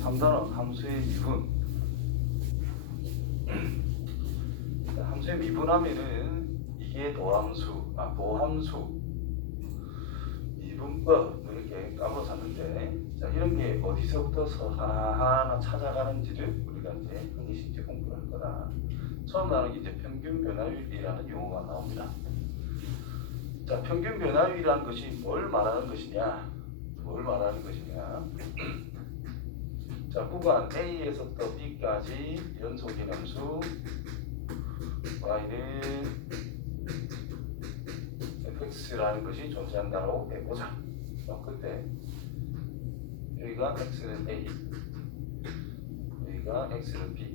3단원 함수의 미분. 함수의 미분하면은 이게 도함수 미분법 이렇게 까먹었는데, 자, 이런 게 어디서부터 하나하나 찾아가는지를 우리가 이제 한 개씩 이제 공부를 할 거다. 처음 나오는 게 이제 평균 변화율이라는 용어가 나옵니다. 자, 평균 변화율이라는 것이 뭘 말하는 것이냐? 자, 구간 A에서부터 B까지 연속인 함수 y는 fx라는 것이 존재한다고 해보자. 그때 여기가 x는 A, 여기가 x는 B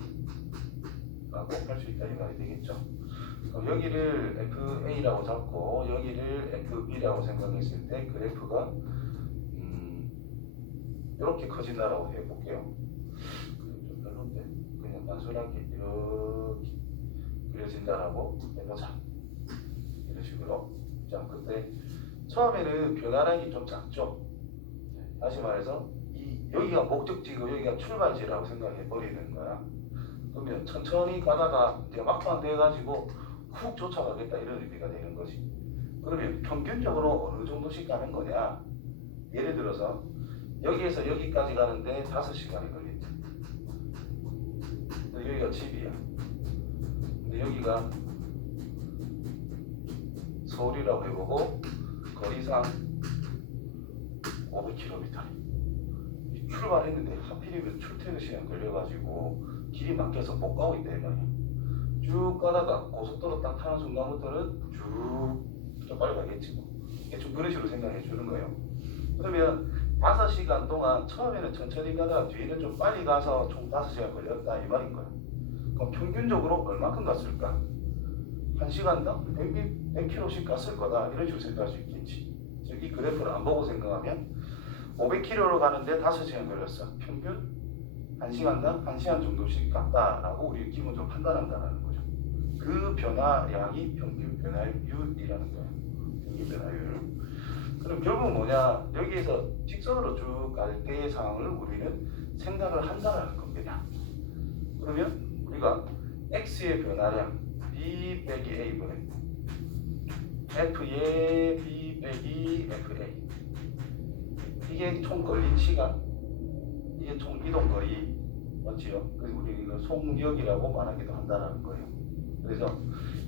라고 할 수 있다 이 말이 되겠죠. 여기를 FA라고 잡고 여기를 FB라고 생각했을 때 그래프가 이렇게 커진다라고 해볼게요. 좀 별론데 그냥 단순하게 이렇게 그려진다라고 해보자. 이런 식으로. 자, 그때 처음에는 변화량이 좀 작죠. 다시 말해서 여기가 목적지고 여기가 출발지라고 생각해 버리는 거야. 그러면 천천히 가다가 이제 막판 돼가지고 훅 쫓아가겠다 이런 의미가 되는 거지. 그러면 평균적으로 어느 정도씩 가는 거냐? 예를 들어서 여기에서 여기까지 가는데 5시간이 걸린다. 여기가 집이야. 근데 여기가 서울이라고 해보고 거리상 500km. 출발했는데 하필이면 출퇴근 시간 걸려가지고 길이 막혀서 못 가고 있다 이 말이야. 쭉 가다가 고속도로 딱 타는 순간부터는 쭉 빨리 가겠지 뭐. 좀 그런 식으로 생각해 주는 거예요. 그러면 5시간 동안 처음에는 천천히 가다가 뒤에는 좀 빨리 가서 총 5시간 걸렸다 이 말인 거야. 그럼 평균적으로 얼마큼 갔을까? 1시간당 100km씩 갔을 거다 이런 식으로 생각할 수 있겠지. 이 그래프를 안 보고 생각하면 500km로 가는데 5시간 걸렸어. 평균 1시간당 1시간 정도씩 갔다라고 우리 기본적으로 판단한다는 거죠. 그 변화량이 평균 변화율이라는 거예요. 평균 변화율. 그럼 결국 뭐냐? 여기에서 직선으로 쭉 갈 때의 상황을 우리는 생각을 한다라는 겁니다. 그러면 우리가 x의 변화량 b 빼기 a분의 f의 b 빼기 fa, 이게 총 걸린 시간, 이게 총 이동 거리, 맞지요? 그리고 우리 이거 속력이라고 말하기도 한다는 거예요. 그래서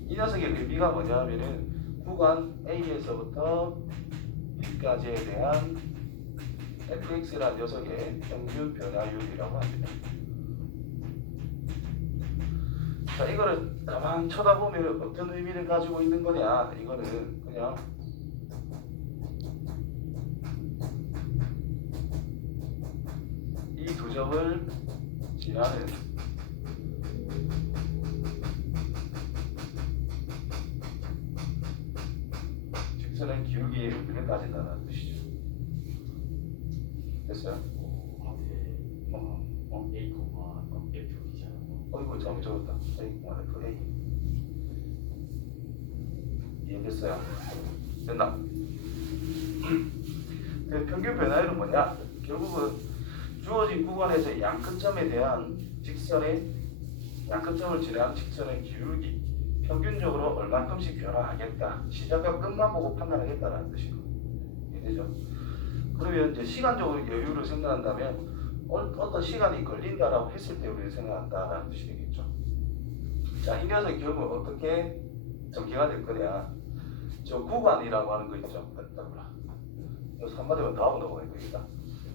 이 녀석의 의미가 뭐냐면은 구간 A에서부터 B까지에 대한 fx라는 녀석의 평균 변화율이라고 합니다. 자, 이거를 가만 쳐다보면 어떤 의미를 가지고 있는 거냐? 이거는 그냥 이 두 점을 지나는 직선의 기울기의 의미를 가진다는 뜻이죠. 됐어요? A, F 기잖아요. 이거 잘못 적었다. A, FA. 이해됐어요? 됐나? 그 평균 변화율은 뭐냐? 결국은 주어진 구간에서 양끝점에 대한 양끝점을 지나는 직선의 기울기, 평균적으로 얼마큼씩 변화하겠다. 시작과 끝만 보고 판단하겠다라는 뜻이고. 이해되죠? 그러면 이제 시간적으로 여유를 생각한다면 어떤 시간이 걸린다라고 했을 때 우리가 생각한다라는 뜻이 되겠죠. 자, 이 녀석이 결국 어떻게 전개가 될 거냐? 저 구간이라고 하는 거 있죠. 여기서 한마디로 다음 넘어갈 겁니다.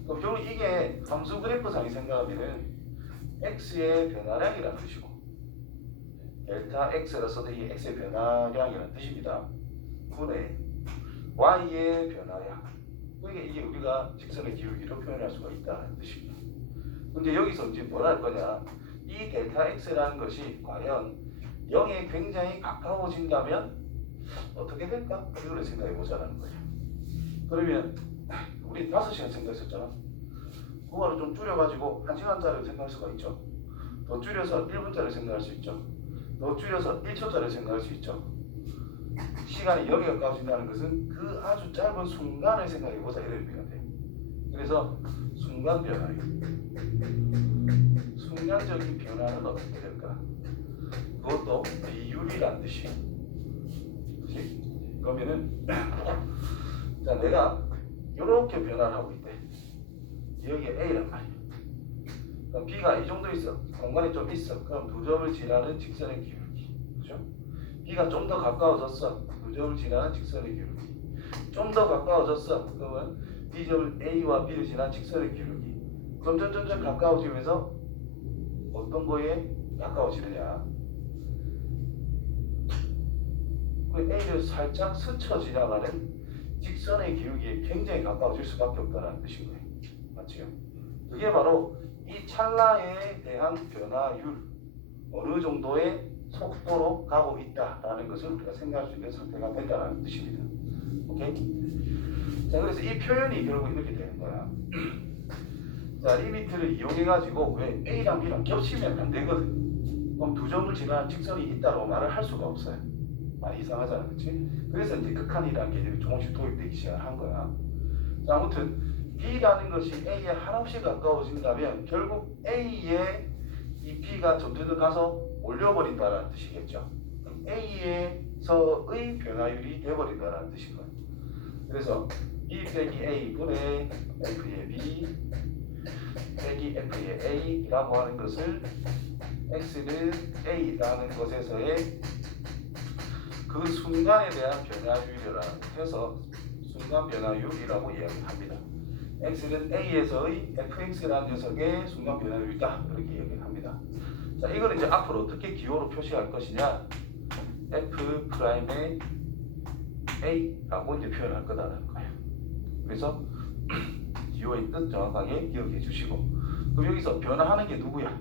그럼 결국 이게 함수 그래프상이 생각하면은 x의 변화량이라는 뜻이고, 델타 x라 써도 이 x의 변화량이라는 뜻입니다. 분의 y의 변화량. 이게 우리가 직선의 기울기로 표현할 수가 있다는 뜻입니다. 근데 여기서 이제 뭘 할 거냐? 이 델타 x라는 것이 과연 0에 굉장히 가까워진다면 어떻게 될까? 이걸 생각해 보자는 거예요. 그러면 우리 5시간 생각했었잖아. 그거를 좀 줄여가지고 1시간짜리를 생각할 수가 있죠. 더 줄여서 1분짜리를 생각할 수 있죠. 더 줄여서 1초짜리를 생각할 수 있죠. 시간이 0에 가까워진다는 것은 그 아주 짧은 순간을 생각해 보자 이런 의미가 돼요. 그래서 순간 변화율. 시간적인 변화는 어떻게 될까? 그것도 비율이란 뜻이에요. 그치? 그러면은 자, 내가 이렇게 변화를 하고 있대. 여기에 A란 말이야. 그럼 B가 이 정도 있어. 공간이 좀 있어. 그럼 두 점을 지나는 직선의 기울기. 그죠? B가 좀 더 가까워졌어. 두 점을 지나는 직선의 기울기. 좀 더 가까워졌어. 그러면 B점을 A와 B를 지난 직선의 기울기. 그럼 점점 가까워지면서 어떤 거에 가까워지느냐? 그 A를 살짝 스쳐 지나가는 직선의 기울기에 굉장히 가까워질 수밖에 없다는 뜻인 거예요. 맞죠? 그게 바로 이 찰나에 대한 변화율, 어느 정도의 속도로 가고 있다라는 것을 우리가 생각할 수 있는 상태가 된다는 뜻입니다. 오케이? 자, 그래서 이 표현이 결국 이렇게 되는 거야. 자, 리미트를 이용해가지고 왜 A랑 B랑 겹치면 안 되거든. 그럼 두 점을 지나는 직선이 있다고 말을 할 수가 없어요. 많이 이상하잖아, 그렇지? 그래서 이제 극한이라는 개념이 조금씩 도입되기 시작한 거야. 자, 아무튼 B라는 것이 A에 한없이 가까워진다면 결국 A에 이 B가 점점 더 가서 올려버린다는 뜻이겠죠. A에서의 변화율이 되어버린다는 뜻인 거예요. 그래서 B 빼기 A 분의 F의 B 빼기 F의 A라고 하는 것을 X는 A라는 것에서의 그 순간에 대한 변화율이라고 해서 순간 변화율이라고 이야기합니다. X는 A에서의 fx라는 녀석의 순간 변화율이다. 이렇게 이야기합니다. 자, 이걸 이제 앞으로 어떻게 기호로 표시할 것이냐? F'의 A라고 이제 표현할 거다라는 거예요. 그래서 기호의 뜻 정확하게 기억해 주시고, 그럼 여기서 변화하는 게 누구야?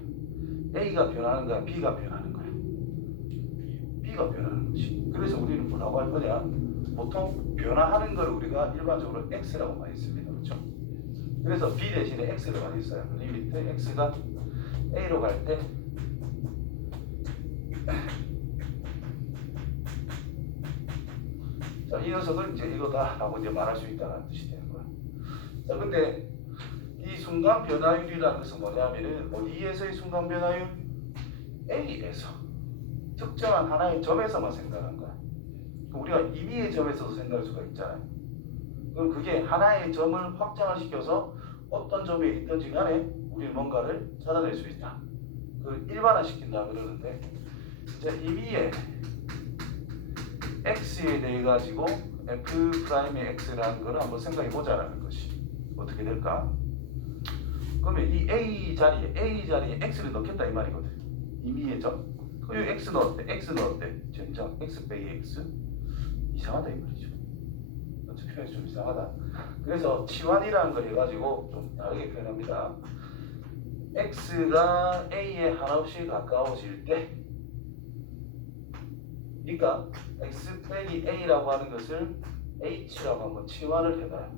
A가 변하는 거야? B가 변하는 거야? B가 변하는 거지. 그래서 우리는 뭐라고 할 거냐? 보통 변화하는 걸 우리가 일반적으로 X라고 많이 씁니다. 그렇죠? 그래서 B 대신에 X를 많이 써요. 리미트 X가 A로 갈 때 자, 이 녀석은 이제 이거다라고 이제 말할 수 있다는 뜻이 되는 거야. 자, 근데 이 순간 변화율이라는 것은 뭐냐면은 어디에서의 순간 변화율? A에서 특정한 하나의 점에서만 생각한 거야. 우리가 임의의 점에서도 생각할 수가 있잖아요. 그럼 그게 하나의 점을 확장을 시켜서 어떤 점에 있든지 간에 우리는 뭔가를 찾아낼 수 있다. 그걸 일반화시킨다 그러는데, 이제 임의의 x에 대해 가지고 f'의 x라는 걸 한번 생각해 보자라는 것이 어떻게 될까? 그러면 이 a 자리에 x를 넣겠다 이 말이거든. 임의의 점. 그럼 x 넣었대. 전장 x 빼기 x 이상하다 이 말이죠. 표현이 좀 이상하다. 그래서 치환이라는 걸 해가지고 좀 다르게 표현합니다. x가 a에 한없이 가까워질 때, 그러니까 x 빼기 a라고 하는 것을 h라고 한번 치환을 해봐요.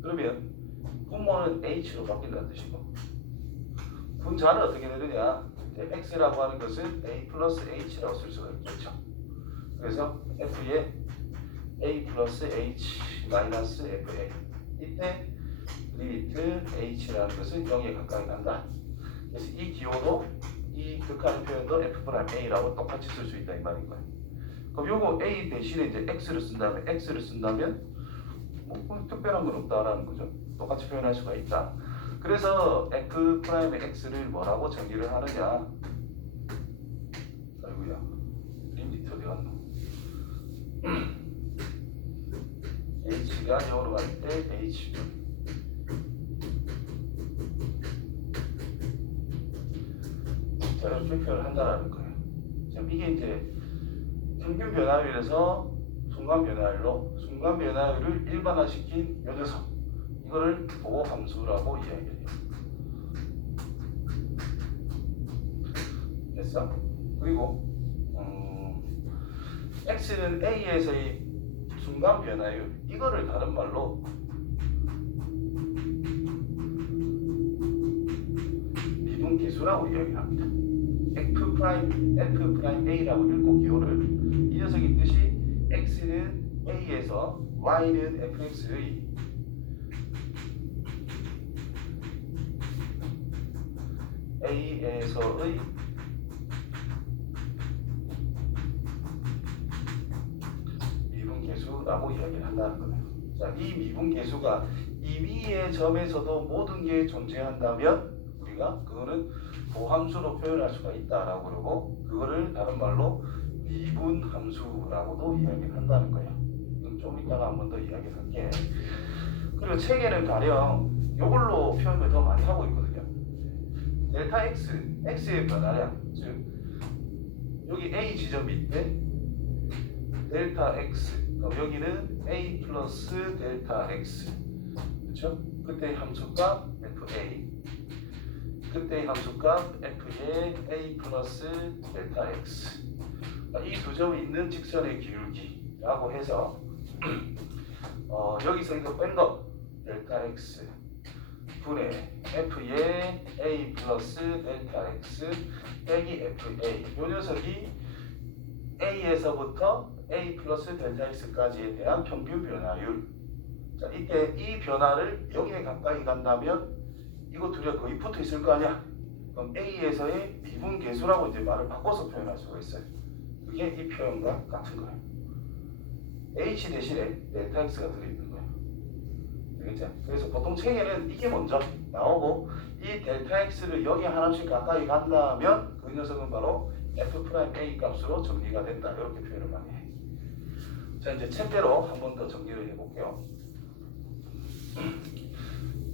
그러면 분모는 h로 바뀐다는 뜻이고, 분자는 어떻게 되느냐? x라고 하는 것은 a 플러스 h라고 쓸 수가 있겠죠. 그래서 f의 a 플러스 h 마이너스 fa, 이때 리미트 h라는 것은 0에 가까이 간다. 그래서 이 기호도 이 극한의 표현도 f'a라고 똑같이 쓸 수 있다 이 말인 거예요. 그럼 요거 a 대신에 이제 x를 쓴다면 뭐 특별한 건 없다라는 거죠. 똑같이 표현할 수가 있다. 그래서 f'의 x를 뭐라고 정의를 하느냐? 아이고야, 리미트 어디 갔노? h가 0으로 갈 때 h분 자, 이렇게 표현을 한다라는 거예요. 자, 이게 이제 평균 변화율에서 순간 변화율을 일반화시킨 요 녀석, 이거를 보호 함수라고 이야기해요. 됐어? 그리고 x는 a에서의 순간 변화율, 이거를 다른 말로 미분계수라고 이야기합니다. f'a라고 읽고 기호를, 이 녀석의 뜻이 x는 a에서 y는 fx의 A에서의 미분계수라고 이야기를 한다는 거예요. 자, 이 미분계수가 이 위의 점에서도 모든 게 존재한다면 우리가 그거는 보함수로 표현할 수가 있다라고 그러고 그거를 다른 말로 미분함수라고도 이야기를 한다는 거예요. 이건 좀 이따가 한 번 더 이야기를 할게. 그리고 책에는 가령 이걸로 표현을 더 많이 하고 있거든요. 델타 x, x의 변화량, 즉 여기 a 지점이 있대. 델타 x, 그럼 여기는 a 플러스 델타 x, 그렇죠? 그때의 함수값 fa, 그때의 함수값 f의 a 플러스 델타 x. 이 두 점이 있는 직선의 기울기라고 해서 여기서 이거 뺀 거 델타 x 분의 f의 a 플러스 델타 x 빼기 fa. 요 녀석이 a에서부터 a 플러스 델타 x까지에 대한 평균 변화율. 자, 이때 이 변화를 0에 가까이 간다면 이거 둘이 거의 붙어 있을 거 아니야. 그럼 a에서의 미분 계수라고 이제 말을 바꿔서 표현할 수가 있어요. 그게 이 표현과 같은 거예요. h 대신에 델타 x가 들어있는 거예요. 알겠죠? 그래서 보통 책에는 이게 먼저 나오고 이 델타 x를 0에 하나씩 가까이 간다면 그 녀석은 바로 f'(a) 값으로 정리가 된다. 이렇게 표현을 많이 해. 자, 이제 책대로 한 번 더 정리를 해볼게요.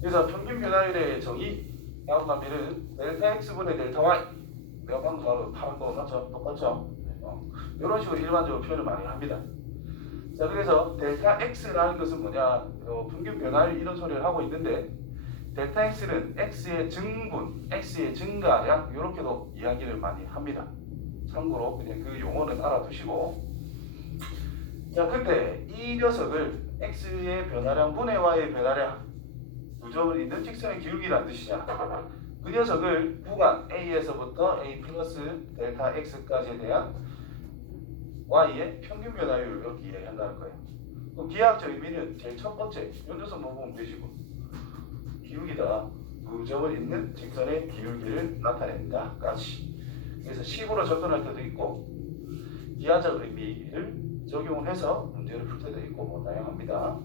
그래서 평균 변화율의 정의 다음 단계는 델타 x분의 델타 y. 내가 방금 바로 파란 거 맞죠? 똑같죠? 이런 식으로 일반적으로 표현을 많이 합니다. 자, 그래서 델타 x라는 것은 뭐냐? 평균 변화율 이런 소리를 하고 있는데 델타 x는 x의 증분, x의 증가량 이렇게도 이야기를 많이 합니다. 참고로 그냥 그 용어는 알아두시고, 자, 근데 이 녀석을 x의 변화량 분의 y의 변화량 두 점을 있는 직선의 기울기라는 뜻이냐? 그 녀석을 구간 a에서부터 a 플러스 델타 x까지에 대한 y의 평균 변화율 이렇게 이야기한다는 거예요. 그럼 기하학적 의미는 제일 첫 번째 이 녀석 뭐 보면 되시고 기울기다. 두 점을 있는 직선의 기울기를 나타낸다까지. 그래서 10으로 접근할 때도 있고 기하적 의미를 적용을 해서 문제를 풀 때도 있고 뭐 다양합니다.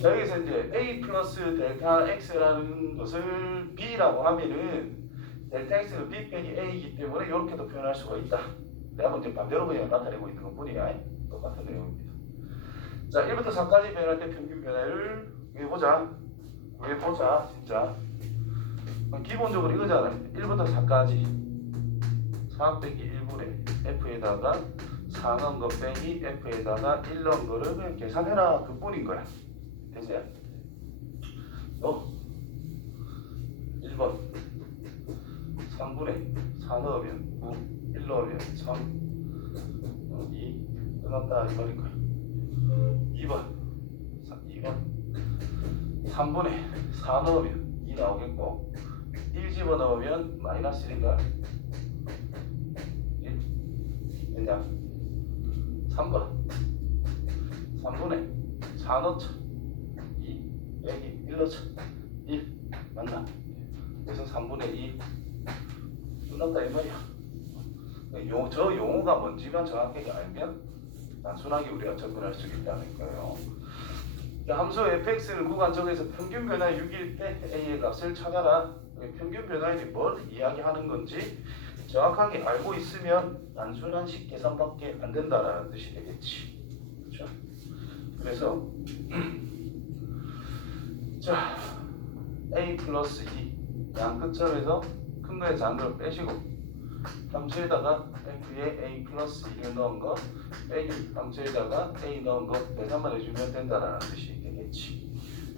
자, 여기서 이제 a 플러스 델타 x라는 것을 b라고 하면은 델타 x는 b 빼기 a이기 때문에 이렇게도 표현할 수가 있다. 내가 이제 반대로 그냥 나타내고 있는 것 뿐이야. 똑같은 내용입니다. 자, 1부터 4까지 변할 때 평균 변화율 구해보자. 진짜. 기본적으로 이거잖아요. 1부터 4까지 4 빼기 1분의 f에다가 4 넣은 거 빼기 f에다가 1 넣은 거를 그냥 계산해라. 그 뿐인 거야. 되지? 너 1번 3분의 4 넣으면 9, 1 넣으면 3, 2 끝났다 이 말인 거야. 2번 3분의 4 넣으면 2 나오겠고 1 집어넣으면 마이너스 1인가? 1 됐냐? 3번 3분의 4 넣자 2 빼기 1 넣자 1 맞나? 그래서 3분의 2 끝났다 이 말이야. 저 용어가 뭔지만 정확하게 알면 단순하게 우리가 접근할 수 있다는 거예요. 함수 fx를 구간 쪽에서 평균 변화 6일 때 a의 값을 찾아라. 평균 변화율이 뭘 이야기하는 건지 정확하게 알고 있으면 단순한 식계산밖에 안 된다라는 뜻이 되겠지. 그렇죠? 그래서 자, a 플러스 2 양 끝점에서 큰 거에 작은 걸 빼시고 함수에다가 f에 a 플러스 2를 넣은 거 빼기 함수에다가 a 넣은 거 계산만 해주면 된다라는 뜻이 되겠지.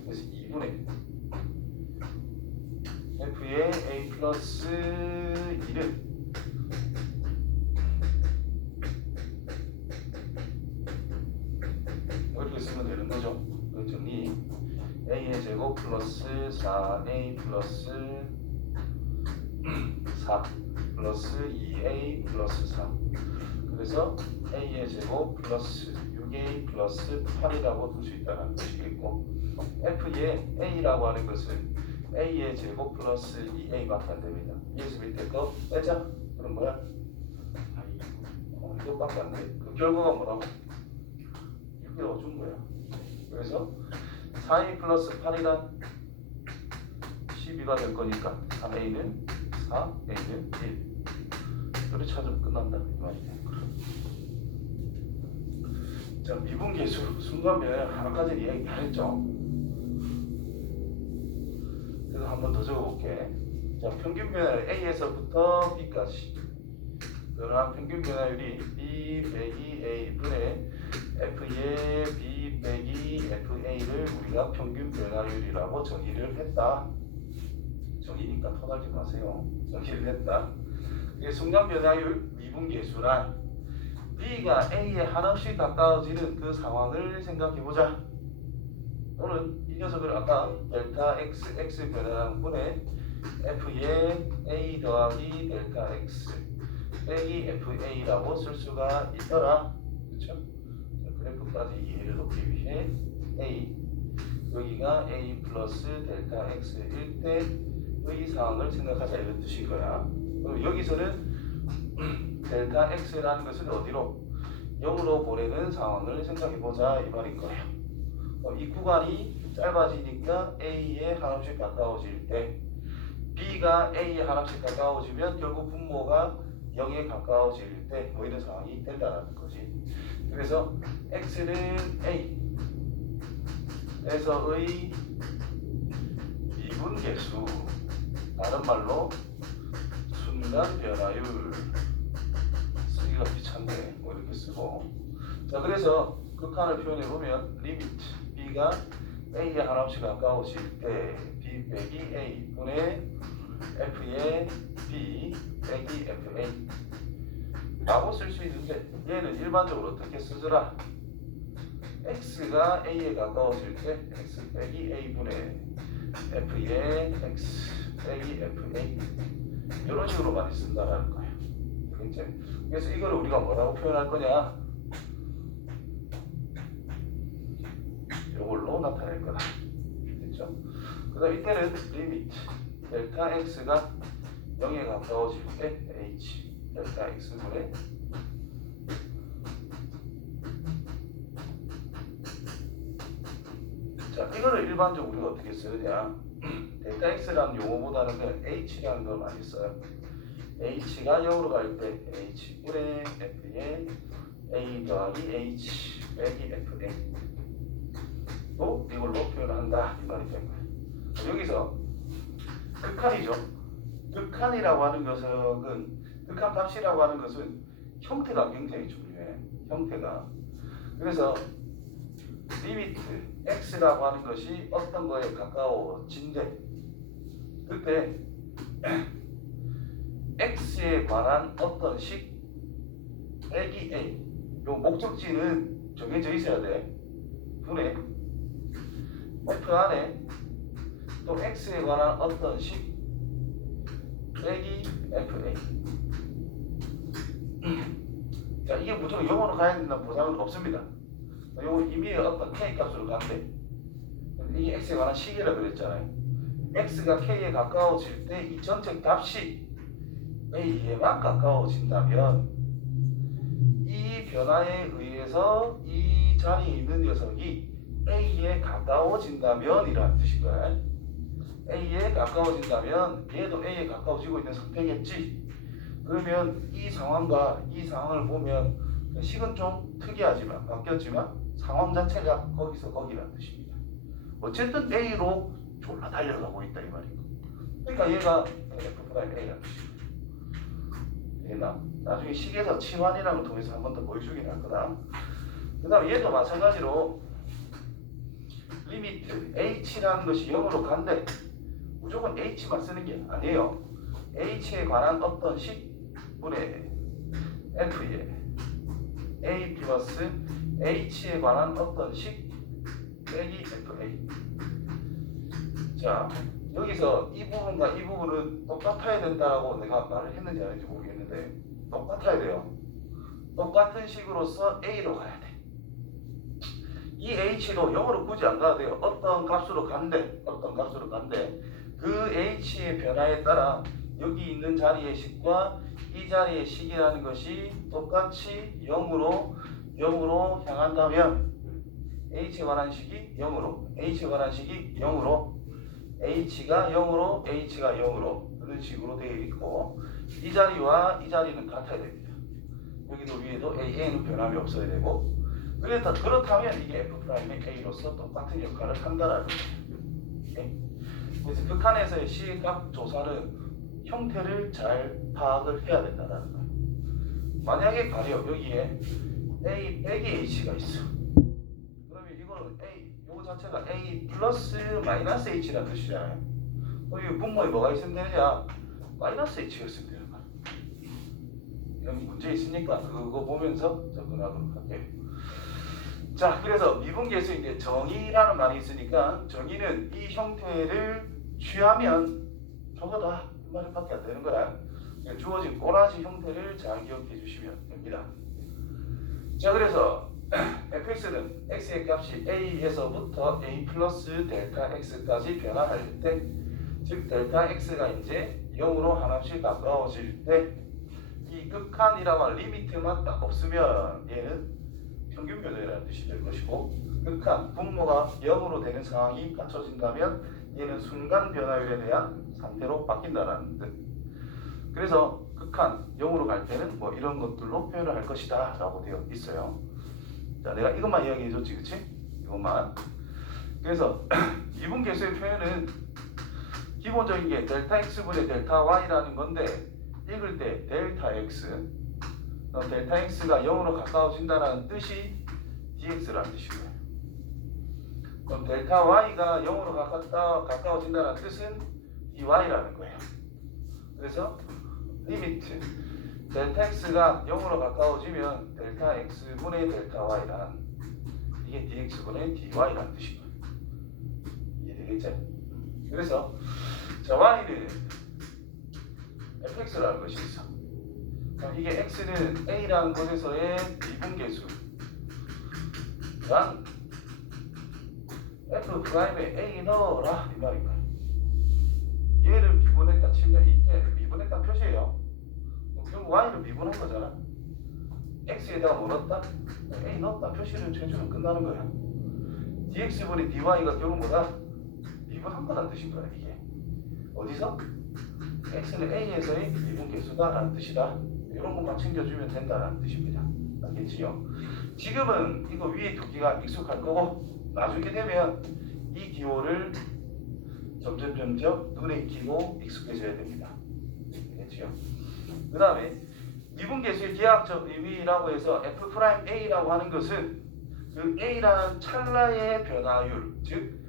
그래서 2분의 f에 a 플러스 2를 이렇게 쓰면 되는 거죠. 그 정리 a의 제곱 플러스 4a 플러스 4 플러스 2a 플러스 3. 그래서 a의 제곱 플러스 6a 플러스 8이라고 둘 수 있다는 뜻이겠고 f의 a라고 하는 것은 a의 제곱 플러스 2a밖에 안 됩니다. 위에서 밑에 거 빼자. 그럼 뭐야? 이것밖에 안 돼. 그 결과가 뭐라고? 6이 넣어준 거야. 그래서 4a 플러스 8이란 12가 될 거니까 3a는 4, a는 1. 이렇게 찾으면 끝난다 이 말이네. 자, 미분계수 순간변 하나까지 이야기 다 했죠. 그래서 한 번 더 적어볼게. 자, 평균 변화율 A에서부터 B까지 변화 평균 변화율이 B 빼기 A 분의 F의 B 빼기 FA를 우리가 평균 변화율이라고 정의를 했다. 정의니까 토달지 마세요. 정의를 했다. 이게 순간 변화율 미분계수란 B가 A에 한없이 가까워지는 그 상황을 생각해보자. 또는 이 녀석을 아까 델타 x, x 변화량분의 F의 A 더하기 델타 x 빼기 FA라고 쓸 수가 있더라. 그렇죠? 그래프까지 이해를 돕기 위해 A 여기가 A 플러스 델타 x일 때의 상황을 생각하자 이런 뜻인 거야. 그럼 여기서는 델타 x라는 것은 어디로? 0으로 보내는 상황을 생각해보자 이 말인 거예요. 이 구간이 짧아지니까 A에 한없이 가까워질 때 B가 A에 한없이 가까워지면 결국 분모가 0에 가까워질 때 뭐 이런 상황이 된다는 거지. 그래서 X는 A에서의 미분계수 다른 말로 순간 변화율 쓰기가 귀찮네 뭐 이렇게 쓰고. 자, 그래서 극한을 표현해 보면 리미트 B가 A에 한없이 가까워질 때 B 빼기 A 분의 F의 B 빼기 FA 라고 쓸 수 있는데 얘는 일반적으로 어떻게 쓰더라? X가 A에 가까워질 때 X 빼기 A 분의 F의 X 빼기 FA 이런 식으로 많이 쓴다라는 거예요. 그렇죠? 그래서 이걸 우리가 뭐라고 표현할 거냐? 이걸로 나타낼 거다. 됐죠? 그 다음 이때는 리미트 델타 x가 0에 가까워질 때 h 델타 x분의 자, 이거를 일반적으로 우리가 어떻게 쓰느냐? 델타 x라는 용어보다는 그냥 h라는 걸 많이 써요. h가 0으로 갈 때 h분의 f의 a 더하기 h 빼기 fa 또 이걸로 표현한다 이 말이 된 거예요. 여기서 극한이죠. 극한이라고 하는 것은 극한 값이라고 하는 것은 형태가 굉장히 중요해. 형태가. 그래서 리미트 x라고 하는 것이 어떤 거에 가까워진대. 그때 x에 관한 어떤 식 빼기 a 요 목적지는 정해져 있어야 돼. 분의 F 안에 또 X에 관한 어떤 식 빼기 FA. 자, 이게 무조건 영어로 가야 된다는 보장은 없습니다. 이거 이미 어떤 K 값으로 간대. 이게 X에 관한 식이라 그랬잖아요. X가 K에 가까워질 때 이 전체 값이 A에만 가까워진다면 이 변화에 의해서 이 자리에 있는 녀석이 A에 가까워진다면 이라는 뜻인 거야. A에 가까워진다면 얘도 A에 가까워지고 있는 상태겠지. 그러면 이 상황과 이 상황을 보면 식은 좀 특이하지만 바뀌었지만 상황 자체가 거기서 거기라는 뜻입니다. 어쨌든 A로 졸라 달려가고 있다 이 말이고. 그러니까 얘가 F'A라는 뜻입니다. 얘나 나중에 식에서 치환이라는 걸 통해서 한 번 더 보여주긴 할 거다. 그 다음 얘도 마찬가지로 리미트 h라는 것이 0으로 간대. 무조건 h만 쓰는 게 아니에요. h에 관한 어떤 식분의 f에 a 플러스 h에 관한 어떤 식 빼기 fa. 자, 여기서 이 부분과 이 부분은 똑같아야 된다고 내가 말을 했는지 안 했는지 모르겠는데 똑같아야 돼요. 똑같은 식으로서 a로 가야 돼. 이 h도 0으로 굳이 안 가도 돼요. 어떤 값으로 간대. 어떤 값으로 간대. 그 h의 변화에 따라 여기 있는 자리의 식과 이 자리의 식이라는 것이 똑같이 0으로 향한다면 h에 관한 식이 0으로, h에 관한 식이 0으로, h가 0으로, h가 0으로 그런 식으로 되어 있고 이 자리와 이 자리는 같아야 됩니다. 여기도 위에도 a는 변함이 없어야 되고 그렇다면 이게 f'의 a로서 똑같은 역할을 한다라는 거예요. 오케이? 그래서 극한에서의 시각 조사는 형태를 잘 파악을 해야 된다는 거예요. 만약에 가령 여기에 a 빼기 h가 있어. 그러면 이거는 a 요거 자체가 a 플러스 마이너스 h라는 뜻이잖아요. 그럼 이 분모에 뭐가 있으면 되느냐? 마이너스 h가 있으면 되는 거야. 이런 문제 있으니까 그거 보면서 접근하도록 할게요. 자, 그래서 미분계수 이제 정의라는 말이 있으니까 정의는 이 형태를 취하면 저거다 이 말밖에 안 되는 거야. 주어진 꼬라지 형태를 잘 기억해 주시면 됩니다. 자, 그래서 fx는 x의 값이 a에서부터 a 플러스 델타 x까지 변화할 때, 즉 델타 x가 이제 0으로 하나씩 가까워질 때 이 극한이라고 하는 리미트만 딱 없으면 얘는 평균 변화라는 뜻이 될 것이고, 극한 분모가 0으로 되는 상황이 갖춰진다면 얘는 순간 변화율에 대한 상태로 바뀐다라는 뜻. 그래서 극한 0으로 갈 때는 뭐 이런 것들로 표현을 할 것이다 라고 되어 있어요. 자, 내가 이것만 이야기해 줬지, 그치? 이것만. 그래서 미분계수의 표현은 기본적인 게 델타 x분의 델타 y라는 건데, 읽을 때 델타 x, 델타 x가 0으로 가까워진다는 뜻이 dx라는 뜻이고요. 그럼 델타 y가 0으로 가까워진다는 뜻은 dy라는 거예요. 그래서 리미트 델타 x가 0으로 가까워지면 델타 x분의 델타 y란 이게 dx분의 dy라는 뜻이고요. 이해되겠죠? 그래서 자, y는 fx라는 것이 있어. 그럼 이게 x는 a라는 곳에서의 미분계수랑 f 프라임에 a 넣어라 이 말인 거야. 얘를 미분했다 치면 이게 미분했다 표시예요. 결국 y를 미분한 거잖아. x에다가 뭐 넣었다? a 넣었다 표시를 해주면 끝나는 거야. dx분의 dy가 결국 뭐다? 미분한 거라는 뜻인 거야. 이게 어디서? x는 a에서의 미분계수다라는 뜻이다. 이런 것만 챙겨주면 된다라는 뜻입니다. 알겠지요? 지금은 이거 위에 두 개가 익숙할 거고, 나중에 되면 이 기호를 점점 눈에 익히고 익숙해져야 됩니다. 알겠지요? 그 다음에 미분계수의 기하학적 의미라고 해서 f'A라고 하는 것은 그 A라는 찰나의 변화율, 즉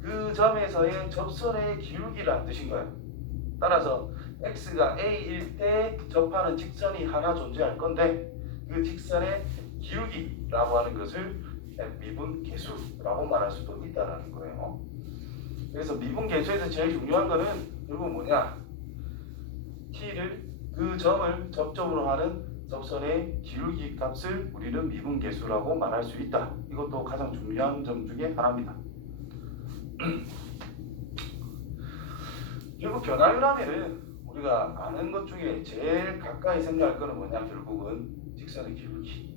그 점에서의 접선의 기울기라는 뜻인 거예요. 따라서 x가 a일 때 접하는 직선이 하나 존재할 건데, 그 직선의 기울기라고 하는 것을 미분계수라고 말할 수도 있다는 거예요. 그래서 미분계수에서 제일 중요한 거는 결국 뭐냐? t를 그 점을 접점으로 하는 접선의 기울기 값을 우리는 미분계수라고 말할 수 있다. 이것도 가장 중요한 점 중에 하나입니다. 결국 변화율 하면은 우리가 아는 것 중에 제일 가까이 생각할 거는 뭐냐? 결국은 직선의 기울기.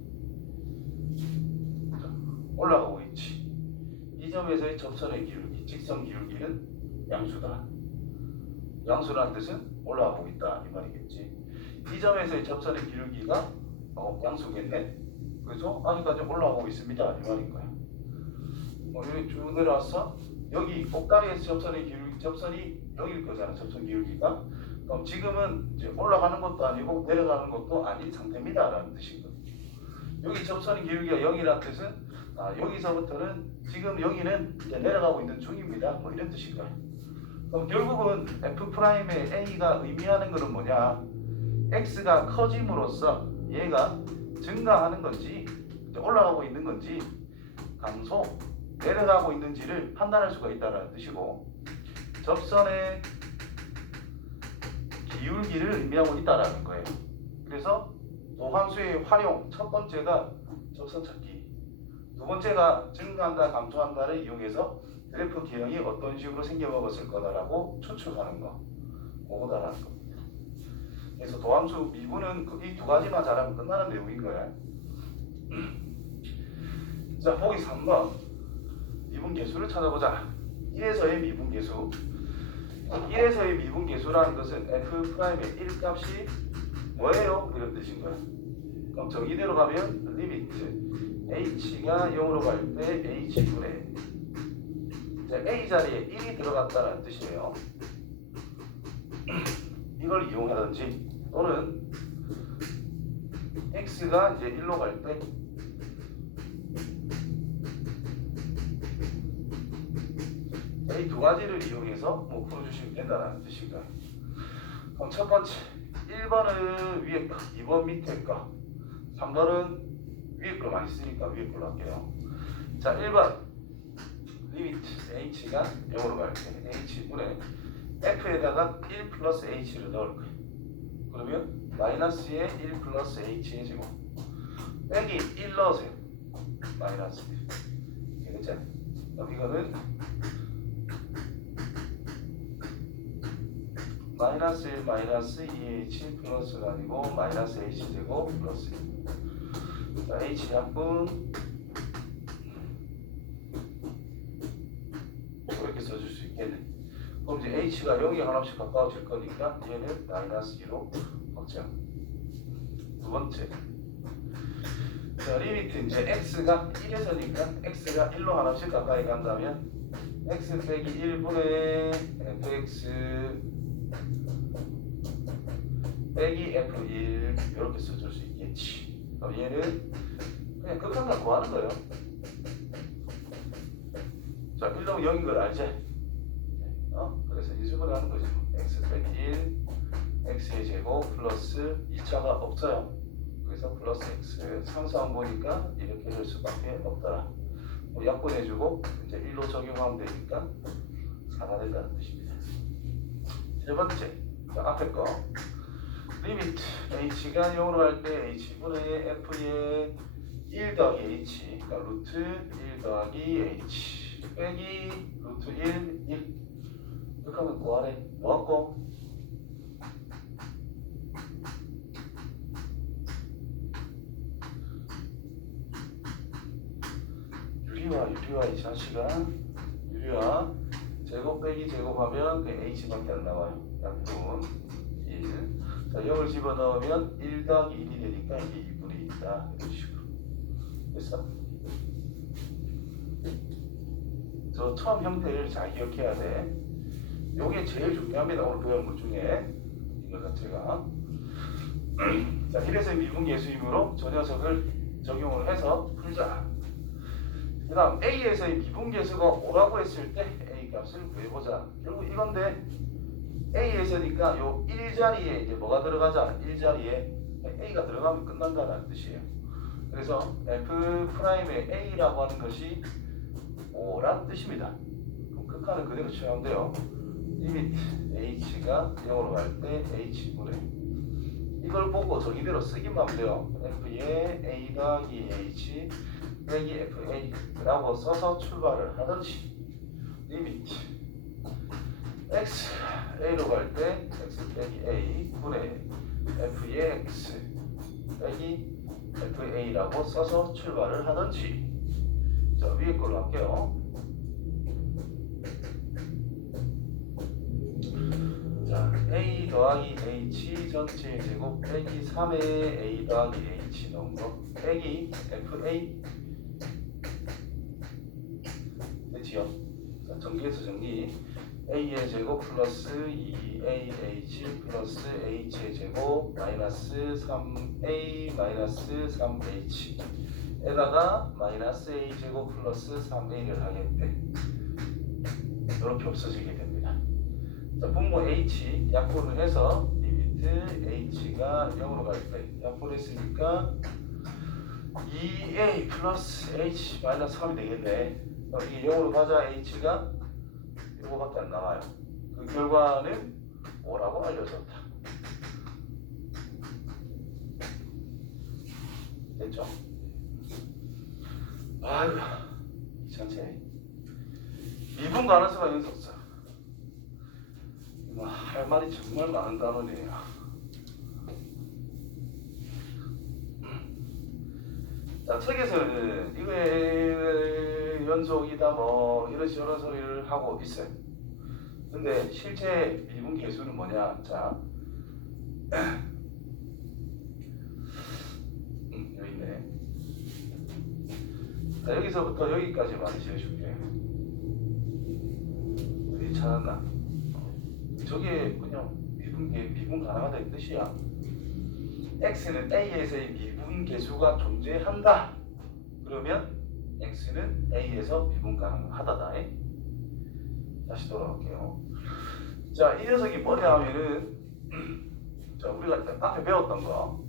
올라가고 있지. 이 점에서의 접선의 기울기, 직선 기울기는 양수다. 양수라는 뜻은 올라가고 있다 이 말이겠지. 이 점에서의 접선의 기울기가 양수겠네. 그래서 아직까지 올라가고 있습니다 이 말인 거야. 여기 쭉 내려왔어. 여기 꼭다리에서 접선의 기울기, 접선이 여기일 거잖아. 접선 기울기가. 그럼 지금은 이제 올라가는 것도 아니고 내려가는 것도 아닌 상태입니다라는 뜻인 거예요. 여기 접선의 기울기가 0이라는 뜻은 여기서부터는 지금 여기는 이제 내려가고 있는 중입니다. 뭐 이런 뜻인 거예요. 그럼 결국은 f'의 a가 의미하는 것은 뭐냐? x가 커짐으로써 얘가 증가하는 건지 올라가고 있는 건지 감소, 내려가고 있는지를 판단할 수가 있다는 뜻이고, 접선의 기울기를 의미하고 있다는 거예요. 그래서 도함수의 활용, 첫 번째가 접선 찾기, 두 번째가 증가한다, 감소한다를 이용해서 그래프 개형이 어떤 식으로 생겨먹었을 거다라고 추측하는 거. 그거다라는 겁니다. 그래서 도함수 미분은 이 두 가지만 잘하면 끝나는 내용인 거야. 자, 보기 3번. 미분계수를 찾아보자. 1에서의 미분계수. 1에서의 미분계수라는 것은 F'의 1값이 뭐예요? 이런 뜻인 거야. 그럼 정의대로 가면 리미트 H가 0으로 갈 때 H분의 A 자리에 1이 들어갔다는 뜻이에요. 이걸 이용하든지 또는 X가 이제 1로 갈 때 이 두 가지를 이용해서 뭐 풀어주시면 된다는 뜻인가요? 그럼 첫 번째 1번은 위에 거, 2번 밑에 거, 3번은 위에 걸 많이 쓰니까 위에 걸로 할게요. 자, 1번 리미트 H가 0으로 갈 때 H분의 F에다가 1 플러스 H를 넣을 거예요. 그러면 마이너스에 1 플러스 H의 제곱 빼기 1 넣으세요. 마이너스 1. 되겠죠? 그럼 이거는 마이너스 1 마이너스 2H 플러스가 아니고 마이너스 H 제곱 플러스 1. 자, H 약분 이렇게 써줄 수 있겠네. 그럼 이제 H가 0이 하나씩 가까워질 거니까 얘는 마이너스 2로 확정. 두 번째. 자, 리미트 이제 X가 1에서니까 X가 1로 하나씩 가까이 간다면 X 빼기 1분의 fx 빼기 f1 이렇게 써줄 수 있겠지. 그럼 얘는 그냥 극한값 구하는 거예요. 자, 1 넣으면 0인 걸 알지? 그래서 인수분해 하는 거죠. x 빼기 1 x의 제곱 플러스 2차가 없어요. 그래서 플러스 x 상수항 보니까 이렇게 될 수밖에 없더라. 뭐 약분해주고 이제 1로 적용하면 되니까 4가 된다는 뜻입니다. 세 번째, 자, 앞에 거 리미트 h가 0으로 갈 때 h분의 f의 1 더하기 h, 그러니까 루트 1 더하기 h 빼기 루트 1, 1 이렇게 하면 구하래. 뭐하고? 유리와 이 자식아, 유리와 제곱 빼기 제곱하면 그 h밖에 안 나와요. 약분 1. 자, 0을 집어넣으면 1 더하기 1이 되니까 이게 2분의 1이다. 이런 식으로. 됐어? 저 처음 형태를 잘 기억해야 돼. 요게 제일 중요합니다. 오늘 배운 것 중에 이거 자체가. 자, 1에서의 미분계수이므로 저 녀석을 적용을 해서 풀자. 그 다음 A에서의 미분계수가 5라고 했을 때 A 값을 구해보자. 결국 이건데 A에서니까 요 1자리에 이제 뭐가 들어가자? 1자리에 A가 들어가면 끝난다는 뜻이에요. 그래서 F'의 A라고 하는 것이 5란 뜻입니다. 그럼 극한은 그대로 취하면 돼요. 리미트 H가 0으로 갈 때 H분의 이걸 보고 정의대로 쓰기만 하면 돼요. F의 A 더하기 H 빼기 FA라고 써서 출발을 하든지 리미트 X A로 갈 때 X 빼기 A 분의 F의 X 빼기 FA라고 써서 출발을 하든지. 자, 위에 걸로 할게요. 자, A 더하기 H 전체 제곱 빼기 3의 A 더하기 H 넣은 거 빼기 FA 됐지요? 자, 전개해서 정리. A의 제곱 플러스 2AH 플러스 H의 제곱 마이너스 3A 마이너스 3H 에다가 마이너스 A 제곱 플러스 3A를 하겠대. 이렇게 없어지게 됩니다. 자, 분모 H 약분을 해서 리미트 H가 0으로 갈 때 약분했으니까 2A 플러스 H 마이너스 3이 되겠네. 이게 0으로 가자 H가 이거밖에 안 나와요. 그 결과는 5라고 알려졌다. 됐죠? 아유, 이 전체 미분 가능수가 여기서 없어. 뭐 할 말이 정말 많은 단원이에요. 자, 책에서는 이거의 연속이다 뭐 이런 저런 소리를 하고 있어요. 근데 실제 미분 계수는 뭐냐? 자, 여기 있네. 자, 여기서부터 여기까지만 지어줄게. 어디 찾았나? 저게 그냥 미분 가능하다 이 뜻이야. x는 a에서의 미분 계수가 존재한다. 그러면 x는 a에서 미분 가능하다다. 다시 돌아올게요. 자, 이 녀석이 뭐냐 하면은 자, 우리가 앞에 배웠던 거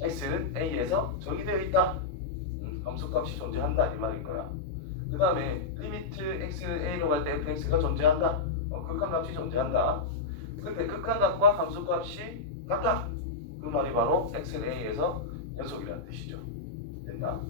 x는 a에서 정의되어 있다. 함수값이 존재한다 이 말일 거야. 그 다음에 리미트 x는 a로 갈 때 fx가 존재한다. 극한값이 존재한다. 근데 극한값과 함수값이 같다. 그 말이 바로 x는 a에서 연속이라는 뜻이죠. 됐나?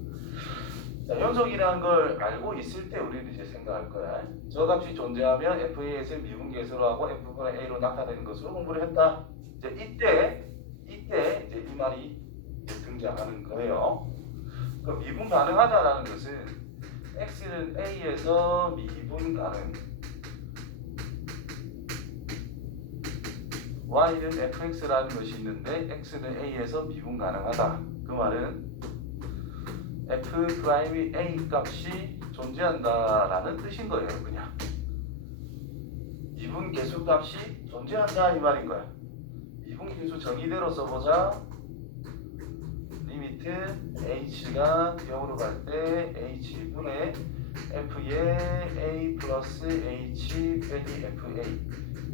자, 연속이라는 걸 알고 있을 때 우리는 이제 생각할 거야. 저 값이 존재하면 fa에서 미분계수로 하고 f분의 a로 나타내는 것으로 공부를 했다. 이제 이때 이제 이 말이 등장하는 거예요. 그 미분 가능하다라는 것은 x는 a에서 미분 가능, y는 fx라는 것이 있는데 x는 a에서 미분 가능하다. 그 말은 f''이 a 값이 존재한다라는 뜻인 거예요. 그냥 미분 계수 값이 존재한다 이 말인 거야. 미분 계수 정의대로 써보자. 리미트 h가 0으로 갈 때 h분의 f의 a 플러스 h 빼기 fa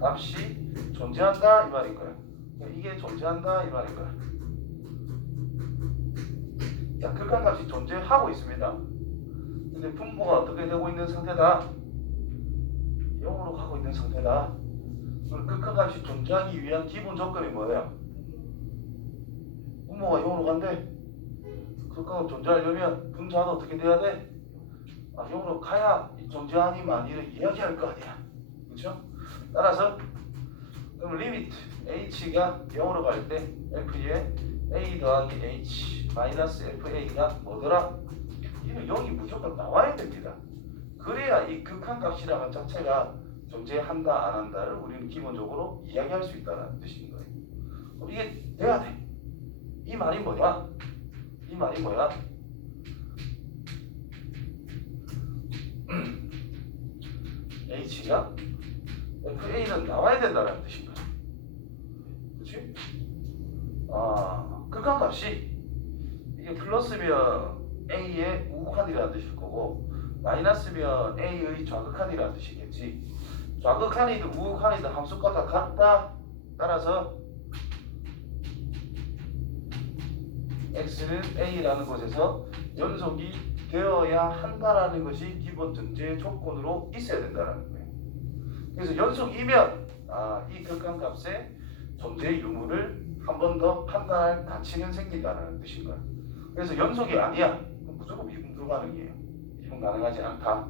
값이 존재한다 이 말인 거야. 이게 존재한다 이 말인 거야. 자, 극한값이 존재하고 있습니다. 근데 분모가 어떻게 되고 있는 상태다? 0으로 가고 있는 상태다. 그럼 극한값이 존재하기 위한 기본 조건이 뭐예요? 분모가 0으로 간대. 극한값 존재하려면 분자도 어떻게 돼야 돼? 0으로 가야 존재하니 많이를 이야기할 거 아니야. 그렇죠? 따라서 그럼 리미트 h가 0으로 갈 때 f의 a 더하기 h 마이너스 fa가 뭐더라? 이는 0이 무조건 나와야 됩니다. 그래야 이 극한값이라는 자체가 존재한다 안 한다를 우리는 기본적으로 이야기할 수 있다는 뜻인 거예요. 그럼 이게 돼야 돼. 이 말이 뭐야? 이 말이 뭐야? h가 fa는 나와야 된다는 뜻인 거야. 그렇지? 극한값이 이게 플러스면 a의 우극한이라는 뜻일 거고 마이너스면 a의 좌극한이라는 뜻이겠지. 좌극한이든 우극한이든 함수값과 같다. 따라서 x는 a라는 곳에서 연속이 되어야 한다라는 것이 기본 전제 조건으로 있어야 된다는 거예요. 그래서 연속이면 이 극한값의 존재 유무를 한 번 더 판단할 가치는 생긴다는 뜻인 거야. 그래서 연속이 아니야. 그럼 무조건 미분 불가능이에요. 미분 가능하지 않다.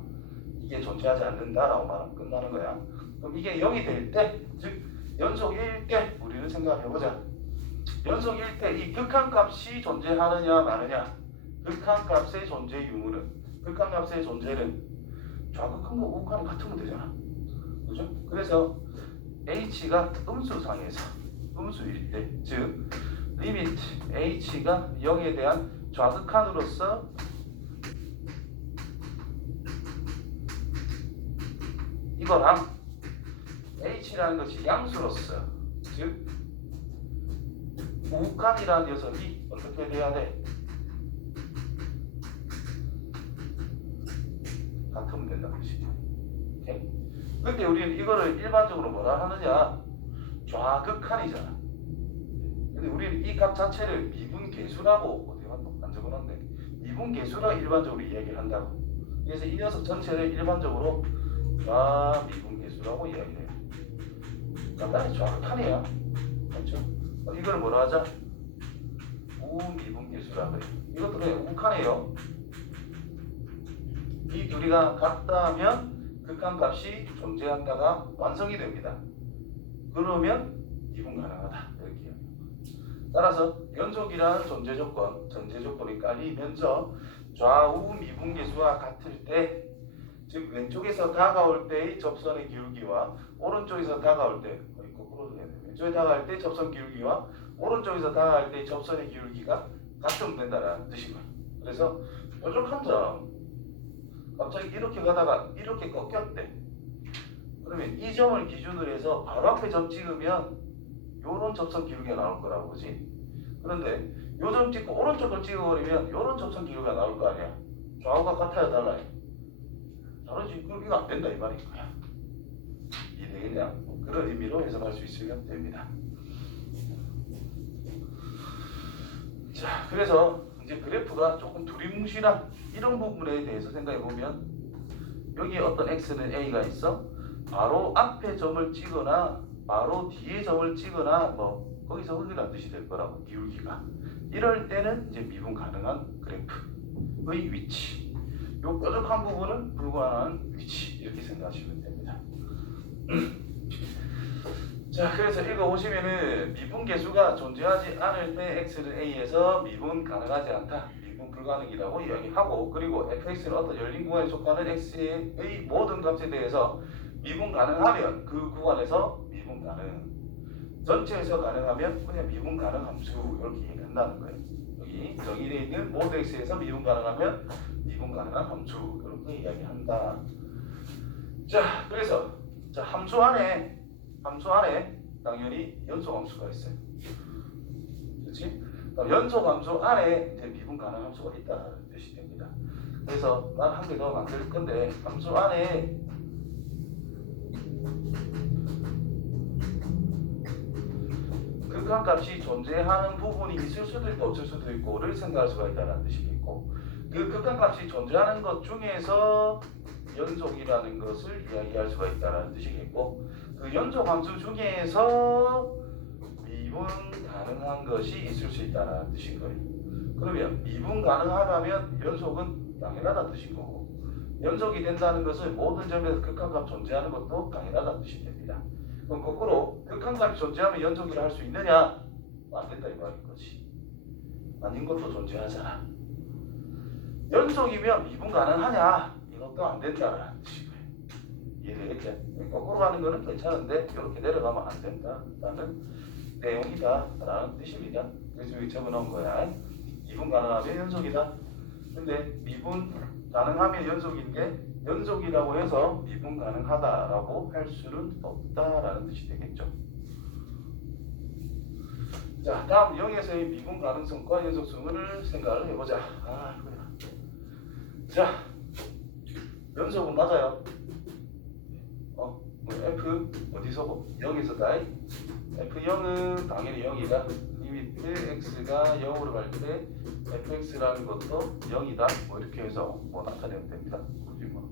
이게 존재하지 않는다라고 말하면 끝나는 거야. 그럼 이게 0이 될 때, 즉 연속일 때 우리는 생각해보자. 연속일 때 이 극한값이 존재하느냐 마느냐. 극한값의 존재 유무는, 극한값의 존재는 좌극한과 우극한이 같으면 되잖아. 그죠? 그래서 h가 음수상에서 음수일 때, 즉 리미트 h가 0에 대한 좌극한으로서 이거랑 h라는 것이 양수로서, 즉 우극한이라는 녀석이 어떻게 돼야 돼? 같으면 된다는 뜻이죠. 오케이? 근데 우리는 이거를 일반적으로 뭐라 하느냐? 좌극한이잖아. 근데 우리는 이 값 자체를 미분계수라고 어디 안 적어놨네. 미분계수라고 일반적으로 이야기를 한다고. 그래서 이 녀석 전체를 일반적으로 좌미분계수라고 이야기해요. 간단히 좌극한이야. 그렇죠? 이걸 뭐라 하자? 우미분계수라고 해요. 이것도 그냥 우극한이에요. 이 둘이가 같다면 극한값이 존재한다가 완성이 됩니다. 그러면 미분 가능하다 이렇게 이야기합니다. 따라서 연속이라는 존재 조건이 깔리면서 좌우 미분계수와 같을 때, 즉 왼쪽에서 다가올 때의 접선의 기울기와 오른쪽에서 다가올 때, 거꾸로 해야 돼. 왼쪽에 다가올 때 접선 기울기와 오른쪽에서 다가올 때의 접선의 기울기가 같으면 된다는 뜻이고요. 그래서 뾰족한 점, 갑자기 이렇게 가다가 이렇게 꺾였대. 그러면 이 점을 기준으로 해서 바로 앞에 점 찍으면 요런 접선 기울기가 나올 거라고 그지? 그런데 요 점 찍고 오른쪽 걸 찍어버리면 요런 접선 기울기가 나올 거 아니야. 좌우가 같아야 달라요. 다르지. 그럼 이거 안 된다 이 말인 거야. 이해되겠냐? 그런 의미로 해석할 수 있으면 됩니다. 자, 그래서 이제 그래프가 조금 두리뭉실한 이런 부분에 대해서 생각해 보면, 여기 어떤 x는 a가 있어. 바로 앞에 점을 찍거나 바로 뒤에 점을 찍거나 뭐 거기서 흑이라는 뜻이 될 거라고, 기울기가. 이럴 때는 이제 미분 가능한 그래프의 위치, 요 뾰족한 부분은 불가능한 위치, 이렇게 생각하시면 됩니다. 자, 그래서 읽어보시면은 미분 계수가 존재하지 않을 때 x는 a에서 미분 가능하지 않다, 미분 불가능이라고 이야기하고, 그리고 fx는 어떤 열린 구간에 속하는 x의 모든 값에 대해서 미분 가능하면 그 구간에서 미분 가능, 전체에서 가능하면 그냥 미분 가능 함수, 이렇게 얘기한다는 거예요. 여기 정의되어 있는 모든 x에서 미분 가능하면 미분 가능한 함수, 이렇게 이야기한다. 자, 그래서 자, 함수 안에 당연히 연속 함수가 있어요. 그렇지? 연속 함수 안에 이제 미분 가능 함수가 있다는 뜻이 됩니다. 그래서 난 한 개 더 만들 건데, 함수 안에 극한값이 존재하는 부분이 있을 수도 있고 없을 수도 있고를 생각할 수가 있다는 뜻이겠고, 그 극한값이 존재하는 것 중에서 연속이라는 것을 이야기할 수가 있다는 뜻이겠고, 그 연속 함수 중에서 미분 가능한 것이 있을 수 있다는 뜻인 거예요. 그러면 미분 가능하다면 연속은 당연하다는 뜻인 거고, 연속이 된다는 것은 모든 점에서 극한값 존재하는 것도 당연하다는 뜻이 됩니다. 그럼 거꾸로 극한값이 존재하면 연속이라 할 수 있느냐? 안 된다 이 말인 거지. 아닌 것도 존재하잖아. 연속이면 미분 가능하냐? 이것도 안 된다는 뜻이고요. 이해되겠죠? 거꾸로 가는 거는 괜찮은데 이렇게 내려가면 안 된다라는 내용이다라는 뜻입니다. 그래서 여기 적어놓은 거야. 미분 가능하면 연속이다. 근데 미분 가능하면 연속인데 연속이라고 해서 미분 가능하다라고 할 수는 없다라는 뜻이 되겠죠. 자, 다음 0에서의 미분 가능성과 연속성을 생각을 해보자. 자, 연속은 맞아요. F 어디서 뭐 0에서 다이 F0은 당연히 0이다. 리미트 x가 0으로 갈 때 fx라는 것도 0이다. 뭐 이렇게 해서 뭐 나타내면 됩니다. 그지 뭐.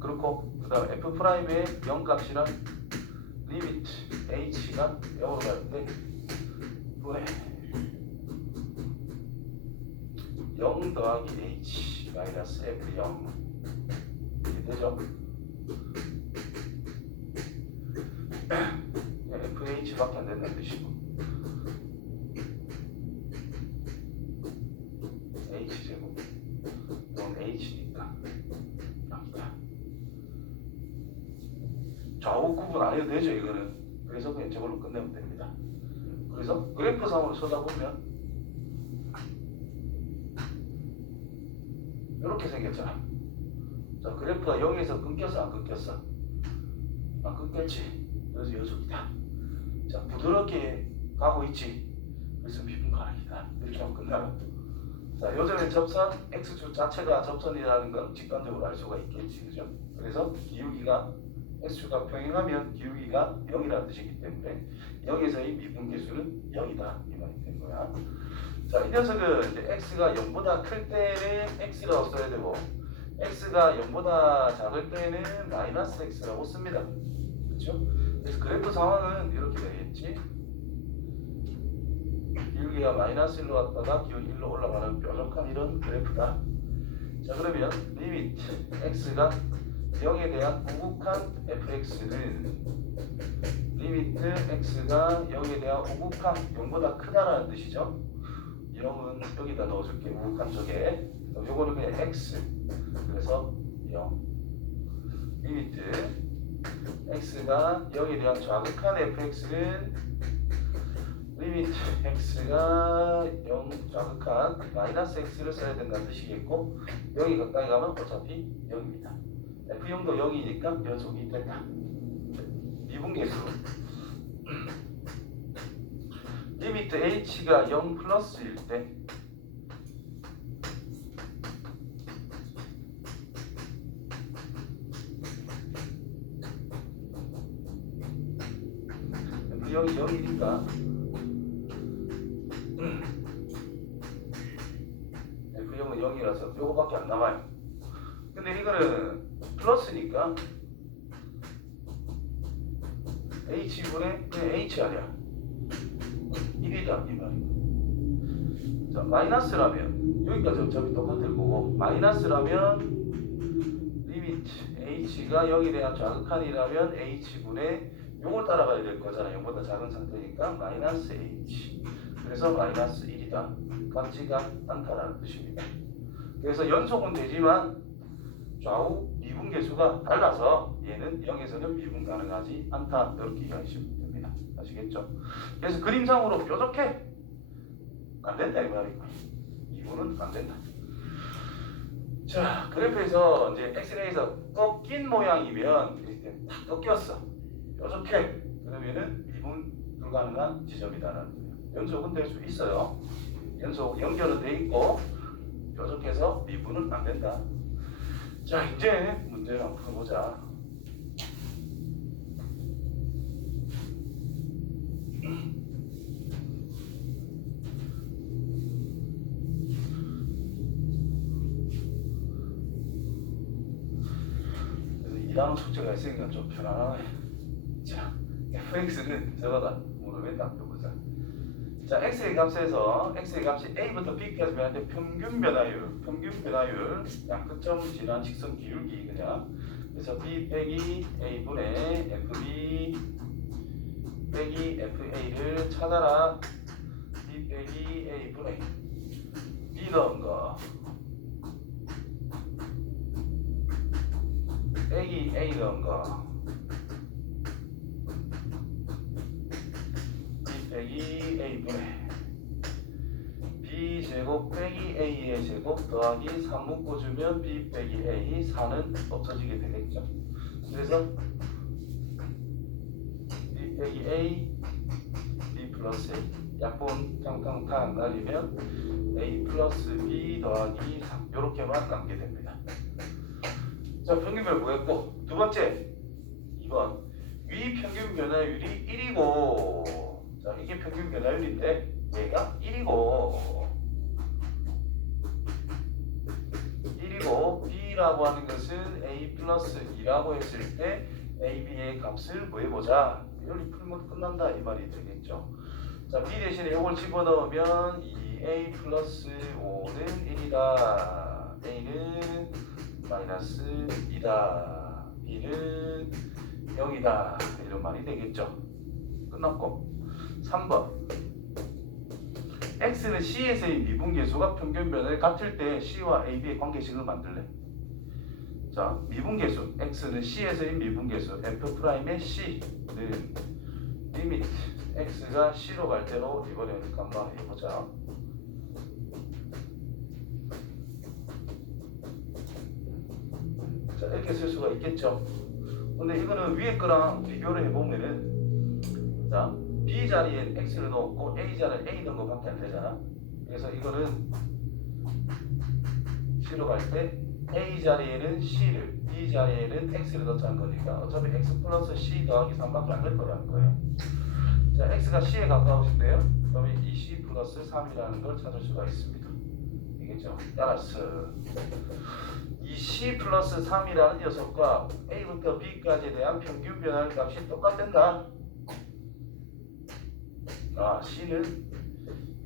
그렇고 그다음 f 프라임의 0 값이랑 리미트 h가 0으로 갈 때 분의 0 더하기 h 마이너스 f0 이게 되죠. fh밖에 안 된다는 뜻이고, h제곱 이건 h니까 여기다. 좌우 구분 안 해도 되죠 이거는. 그래서 그냥 저걸로 끝내면 됩니다. 그래서 그래프상으로 쳐다보면 이렇게 생겼잖아. 자, 그래프가 0에서 끊겼어 안 끊겼어? 안 끊겼지. 그래서 연속이다. 자, 부드럽게 가고 있지. 그래서 미분 가능이다. 이렇게 하면 끝나는. 자, 요즘에 접선 x축 자체가 접선이라는 건 직관적으로 알 수가 있겠지, 그죠? 그래서 기울기가 x축과 평행하면 기울기가 0이라는 뜻이기 때문에 여기서의 미분 계수는 0이다 이 말이 된 거야. 자, 이 녀석은 이제 x가 0보다 클 때는 x라고 써야 되고, x가 0보다 작을 때는 마이너스 x라고 씁니다. 그렇죠? 그래서 그래프 상황은 이렇게 되겠지. 기울기가 마이너스 1로 왔다가 기울기 1로 올라가는 뾰족한 이런 그래프다. 자, 그러면 리미트 x가 0에 대한 우극한 fx는 리미트 x가 0에 대한 우극한 0보다 크다라는 뜻이죠. 0은 여기다 넣어줄게. 우극한 쪽에. 요거는 그냥 x. 그래서 0. 리미트 x가 0에 대한 좌극한 fx는 리미트 x가 0 좌극한 마이너스 x를 써야 된다는 뜻이겠고 0이 가까이 가면 어차피 0입니다. f0도 0이니까 연속이 된다. 미분계수 리미트 h가 0 플러스일 때 f0이 0이니까 F0은 0이라서 요거밖에 안 남아요. 근데 이거는 플러스니까 H분의 그냥 H 아니야. 1이다 이 말이야. 자, 마이너스라면 여기까지 어차피 똑같을 거고 마이너스라면 리미트 H가 0에 대한 좌극한이라면 H분의 요걸 따라가야 될 거잖아요. 0보다 작은 상태니까 마이너스 H. 그래서 마이너스 1이다. 같지가 않다라는 뜻입니다. 그래서 연속은 되지만 좌우 미분계수가 달라서 얘는 0에서는 미분 가능하지 않다. 이렇게 이해하시면 됩니다. 아시겠죠? 그래서 그림상으로 뾰족해. 안 된다 이 말이고 미분은 안 된다. 자, 그래프에서 이제 엑스레이에서 꺾인 모양이면 이렇게 다 꺾였어. 뾰족해. 그러면은 미분 불가능한 지점이다라는 거예요. 연속은 될 수 있어요. 연속 연결은 돼 있고 뾰족해서 미분은 안 된다. 자, 이제 문제를 한번 풀어보자. 그래서 2단원 숙제가 있으니까 좀 편안하네. 자, fx는 저거다. 모르면 딱 펴보자. 자, x의 값에서 x의 값이 a부터 b까지 변하는데 평균 변화율, 양끝점 지난 직선 기울기 그냥. 그래서 b 빼기 a분의 fb 빼기 fa를 찾아라. b 빼기 a분의 b 넣은 거 빼기 a 넣은 거 빼기 a분의 b제곱 빼기 a의 제곱 더하기 3 묶어주면 b 빼기 a 4는 없어지게 되겠죠. 그래서 b 빼기 a b 플러스 a 약분 탕탕탕 날리면 a 플러스 b 더하기 3 이렇게만 남게 됩니다. 자, 평균별 구했고 두 번째 2번 위 평균 변화율이 1이고 자, 이게 평균 변화율인데 얘가 1이고 B라고 하는 것은 A 플러스 2라고 했을 때 AB의 값을 구해보자. 여기 풀면 끝난다 이 말이 되겠죠. 자, B 대신에 이걸 집어넣으면 2A 플러스 5는 1이다. A는 마이너스 2다. B는 0이다. 이런 말이 되겠죠. 끝났고 3번 X는 C에서의 미분계수가 평균 변화율 같을 때 C와 AB의 관계식을 만들래. 자, 미분계수 X는 C에서의 미분계수 F'의 C는 리미트 X가 C로 갈 때로 이번에니까 한번 해보자. 자, 이렇게 쓸 수가 있겠죠. 근데 이거는 위에 거랑 비교를 해보면은 자, B 자리엔 X를 넣었고 A 자리에 A 넣은 것밖에 안 되잖아. 그래서 이거는 C로 갈 때 A 자리에는 C를, B 자리에는 X를 넣자는 거니까 어차피 X 플러스 C 더하기 3밖에 안 될 거라는 거예요. 자, X가 C에 가까우신데요. 그러면 이 C 플러스 3이라는 걸 찾을 수가 있습니다. 알겠죠? 따라서 이 C 플러스 3이라는 녀석과 A부터 B까지에 대한 평균 변화율 값이 똑같단다. 아, C는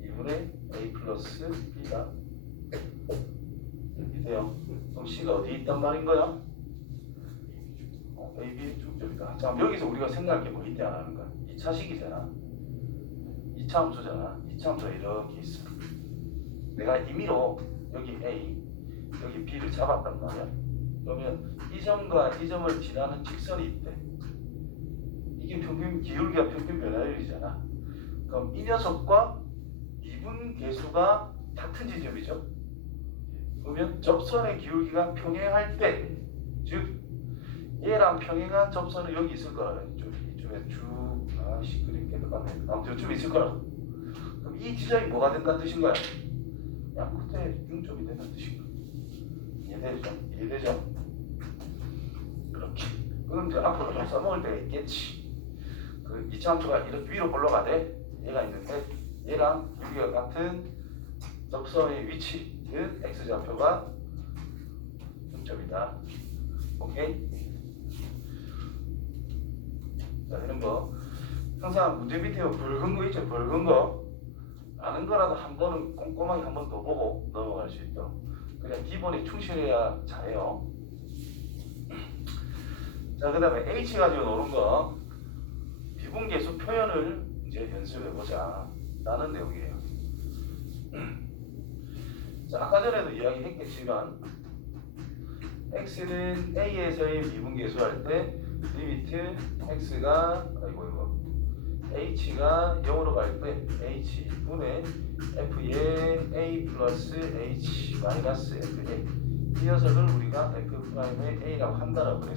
2분의 A 플러스 B다. 이렇게 돼요. 그럼 C가 어디 있단 말인 거야? A, B 중점이다. 자, 여기서 우리가 생각할 게 뭐 있냐는 거야. 2차식이잖아. 2차 함수잖아. 2차 함수가 이렇게 있어. 내가 임의로 여기 A, 여기 B를 잡았단 말이야. 그러면 이 점과 이 점을 지나는 직선이 있대. 이게 평균 기울기가 평균 변화율이잖아. 그럼 이 녀석과 미분 계수가 같은 지점이죠. 그러면 접선의 기울기가 평행할 때, 즉 얘랑 평행한 접선은 여기 있을 거라. 이쪽에 쭉 그림 깨끗하네. 아무튼 이쪽에 있을 거라. 그럼 이 지점이 뭐가 된다는 뜻인 거야? 양끝에 중점이 된다는 뜻인 거야. 이해되죠? 이렇게. 그럼 이제 앞으로 좀 써먹을 때가 있겠지. 그 이차함수가 이렇게 위로 올라가대. 얘가 있는데 얘랑 기울기가 같은 접선의 위치, 즉 x좌표가 중점이다. 오케이? 자, 이런 거 항상 문제 밑에 붉은 거 있죠? 붉은 거 아는 거라도 한 번은 꼼꼼하게 한 번 더 보고 넘어갈 수 있도록 그냥 기본에 충실해야 잘해요. 자, 그 다음에 H 가지고 노는 거 미분계수 표현을 이제 연습해보자 라는 내용이에요. 자, 아까 전에도 이야기했겠지만 x는 a에서의 미분계수할 때 리미트 x가 h가 0으로 갈 때 h 분의 f의 a 플러스 h 마이너스 fa 이 녀석을 우리가 f 프라임의 a라고 한다라고 그랬어요.